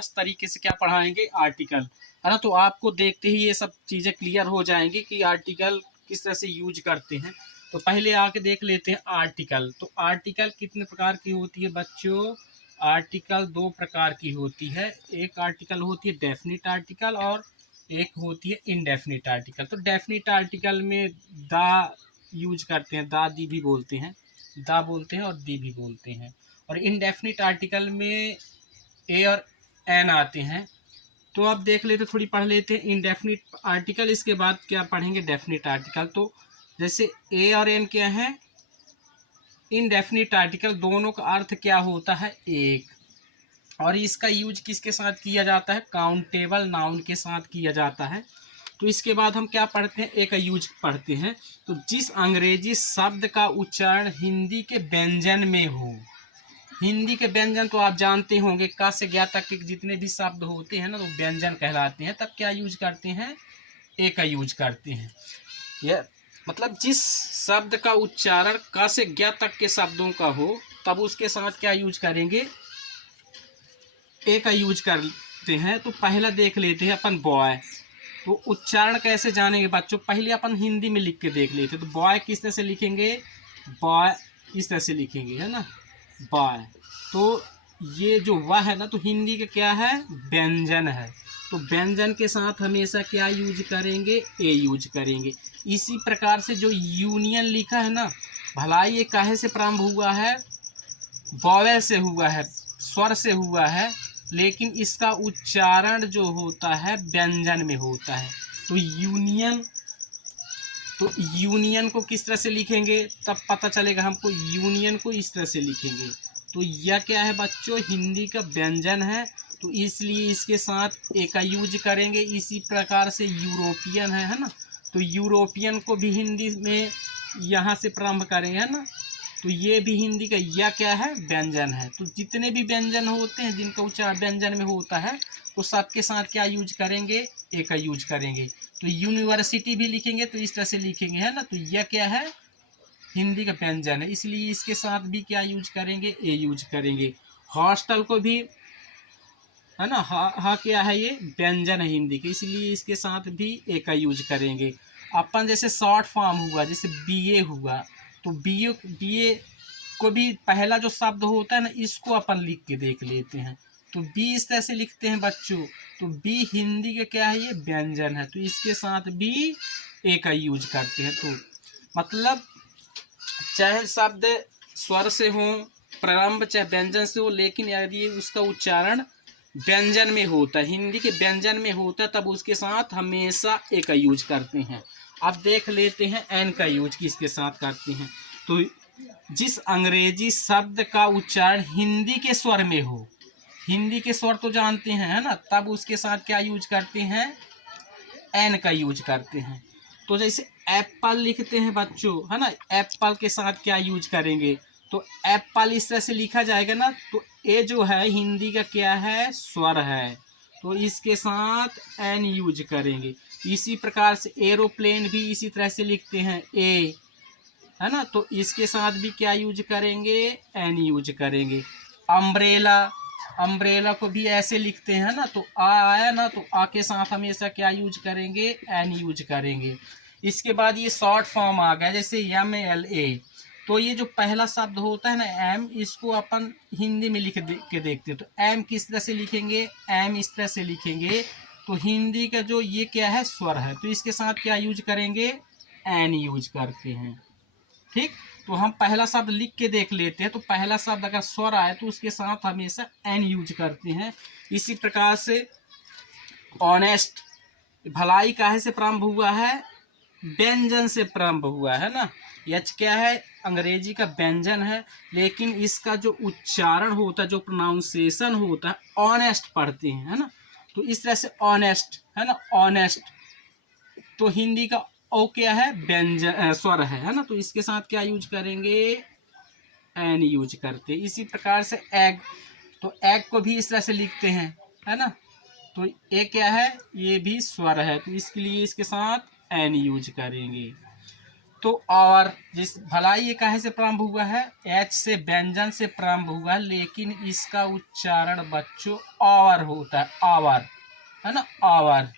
ज़बरदस्त तरीके से क्या पढ़ाएंगे, आर्टिकल, है ना। तो आपको देखते ही ये सब चीज़ें क्लियर हो जाएंगी कि आर्टिकल किस तरह से यूज करते हैं। तो पहले आके देख लेते हैं आर्टिकल। तो आर्टिकल कितने प्रकार की होती है बच्चों? आर्टिकल दो प्रकार की होती है। एक आर्टिकल होती है डेफिनिट आर्टिकल और एक होती है इनडेफिनिट आर्टिकल। तो डेफिनिट आर्टिकल में दा यूज करते हैं, दा दी भी बोलते हैं, दा बोलते हैं और दी भी बोलते हैं। और इनडेफिनिट आर्टिकल में ए और एन आते हैं। तो अब देख लेते, थोड़ी पढ़ लेते हैं इनडेफिनिट आर्टिकल, इसके बाद क्या पढ़ेंगे डेफिनिट आर्टिकल। तो जैसे ए और एन क्या है, इनडेफिनिट आर्टिकल, दोनों का अर्थ क्या होता है, एक। और इसका यूज किसके साथ किया जाता है, काउंटेबल नाउन के साथ किया जाता है। तो इसके बाद हम क्या पढ़ते हैं, एक यूज पढ़ते हैं। तो जिस अंग्रेजी शब्द का उच्चारण हिंदी के व्यंजन में हो, हिंदी के व्यंजन तो आप जानते होंगे, क से ज्ञ तक के जितने भी शब्द होते हैं ना, तो व्यंजन कहलाते हैं। तब क्या यूज करते हैं, ए का यूज करते हैं। यह मतलब जिस शब्द का उच्चारण क से ज्ञ तक के शब्दों का हो, तब उसके साथ क्या यूज करेंगे, ए का यूज करते हैं। तो पहला देख लेते हैं अपन बॉय। तो उच्चारण कैसे जानेंगे बच्चों, पहले अपन हिंदी में लिख के देख लेते हैं। तो बॉय किस तरह से लिखेंगे, बॉय इस तरह से लिखेंगे, है ना, बॉय। तो ये जो वह है ना, तो हिंदी का क्या है, व्यंजन है। तो व्यंजन के साथ हमेशा क्या यूज करेंगे, ए यूज करेंगे। इसी प्रकार से जो यूनियन लिखा है ना, भलाई ये काहे से प्रारंभ हुआ है, वॉवेल से हुआ है, स्वर से हुआ है, लेकिन इसका उच्चारण जो होता है व्यंजन में होता है। तो यूनियन को किस तरह से लिखेंगे, तब पता चलेगा हमको। यूनियन को इस तरह से लिखेंगे। तो यह क्या है बच्चों, हिंदी का व्यंजन है, तो इसलिए इसके साथ ए का यूज करेंगे। इसी प्रकार से यूरोपियन है ना, तो यूरोपियन को भी हिंदी में यहाँ से प्रारंभ करेंगे, है ना। तो ये भी हिंदी का यह क्या है, व्यंजन है। तो जितने भी व्यंजन होते हैं जिनका उच्चारण व्यंजन में होता है, तो सबके साथ क्या यूज करेंगे, ए का यूज करेंगे। तो यूनिवर्सिटी भी लिखेंगे तो इस तरह से लिखेंगे, है ना। तो यह क्या है, हिंदी का व्यंजन है, इसलिए इसके साथ भी क्या यूज करेंगे, ए यूज करेंगे। हॉस्टल को भी, है ना, हा क्या है, ये व्यंजन है हिंदी के, इसलिए इसके साथ भी ए का यूज करेंगे। अपन जैसे शॉर्ट फॉर्म हुआ, जैसे बीए हुआ, तो बीए को भी पहला जो शब्द होता है ना, इसको अपन लिख के देख लेते हैं। तो बी इस तरह से लिखते हैं बच्चों। तो बी हिंदी के क्या है, ये व्यंजन है, तो इसके साथ भी ए का यूज करते हैं। तो मतलब चाहे शब्द स्वर से हो, प्रारंभ चाहे व्यंजन से हो, लेकिन यदि उसका उच्चारण व्यंजन में होता है, हिंदी के व्यंजन में होता है, तब उसके साथ हमेशा ए का यूज करते हैं। अब देख लेते हैं एन का यूज किसके साथ करते हैं। तो जिस अंग्रेजी शब्द का उच्चारण हिंदी के स्वर में हो, हिंदी के स्वर तो जानते हैं, है ना, तब उसके साथ क्या यूज करते हैं, एन का यूज करते हैं। तो जैसे एप्पल लिखते हैं बच्चों, है ना, एप्पल के साथ क्या यूज करेंगे, तो एप्पल इस तरह से लिखा जाएगा ना, तो ए जो है हिंदी का क्या है, स्वर है, तो इसके साथ एन यूज करेंगे। इसी प्रकार से एरोप्लेन भी इसी तरह से लिखते हैं, ए, है ना, तो इसके साथ भी क्या यूज करेंगे, एन यूज करेंगे। अम्ब्रेला, अम्ब्रेला को भी ऐसे लिखते हैं ना, तो आ आया ना, तो आ के साथ हमेशा क्या यूज करेंगे, एन यूज करेंगे। इसके बाद ये शॉर्ट फॉर्म आ गया, जैसे एम एल ए। तो ये जो पहला शब्द होता है ना एम, इसको अपन हिंदी में लिख के देखते हैं। तो एम किस तरह से लिखेंगे, एम इस तरह से लिखेंगे। तो हिंदी का जो ये क्या है, स्वर है, तो इसके साथ क्या यूज करेंगे, एन यूज करते हैं। ठीक, तो हम पहला शब्द लिख के देख लेते हैं। तो पहला शब्द अगर स्वर आए तो उसके साथ हमेशा एन यूज करते हैं। इसी प्रकार से ऑनेस्ट, भलाई काहे से प्रारंभ हुआ है, व्यंजन से प्रारंभ हुआ है ना। यच क्या है, अंग्रेजी का व्यंजन है, लेकिन इसका जो उच्चारण होता है, जो प्रोनाउंसिएशन होता है, ऑनेस्ट पढ़ते हैं, है ना। तो इस तरह से ऑनेस्ट, है ना, ऑनेस्ट। तो हिंदी का ओ क्या है, व्यंजन स्वर है ना, तो इसके साथ क्या यूज करेंगे, एन यूज करते हैं। इसी प्रकार से एग, तो एग को भी इस तरह से लिखते हैं, है ना, तो ए क्या है, ये भी स्वर है, तो इसके लिए इसके साथ एन यूज करेंगे। तो और जिस भलाई ये काहे से प्रारंभ हुआ है, एच से, व्यंजन से प्रारंभ हुआ है, लेकिन इसका उच्चारण बच्चों और होता है, आवर, है ना, आवर।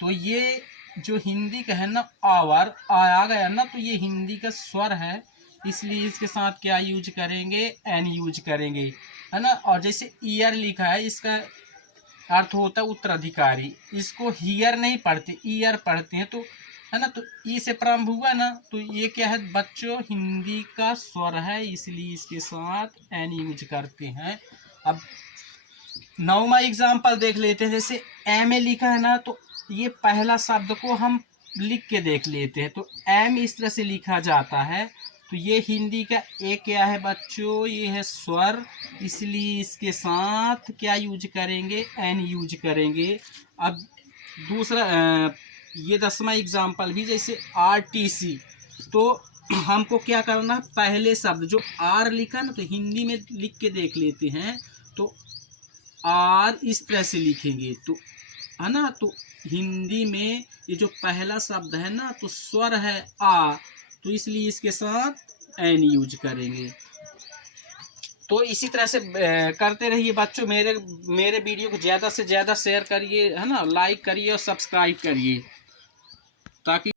तो ये जो हिंदी का है ना, आवर आ गया ना, तो ये हिंदी का स्वर है, इसलिए इसके साथ क्या यूज करेंगे, एन यूज करेंगे, है ना। और जैसे ईयर लिखा है, इसका अर्थ होता है उत्तराधिकारी, इसको हियर नहीं पढ़ते, ईयर पढ़ते हैं, तो है ना, तो ई से प्रारंभ हुआ ना, तो ये क्या है बच्चों, हिंदी का स्वर है, इसलिए इसके साथ एन यूज करते हैं। अब 9वां एग्जाम्पल देख लेते हैं। जैसे एम ए लिखा है ना, तो ये पहला शब्द को हम लिख के देख लेते हैं। तो एम इस तरह से लिखा जाता है, तो ये हिंदी का ए क्या है बच्चों, ये है स्वर, इसलिए इसके साथ क्या यूज करेंगे, एन यूज करेंगे। अब दूसरा ये 10वां एग्जाम्पल भी, जैसे आर टी सी, तो हमको क्या करना है, पहले शब्द जो आर लिखा ना, तो हिंदी में लिख के देख लेते हैं। तो आर इस तरह से लिखेंगे, तो है ना, तो हिंदी में ये जो पहला शब्द है ना, तो स्वर है आ, तो इसलिए इसके साथ एन यूज करेंगे। तो इसी तरह से करते रहिए बच्चों। मेरे वीडियो को ज़्यादा से ज़्यादा शेयर करिए, है ना, लाइक करिए और सब्सक्राइब करिए, ताकि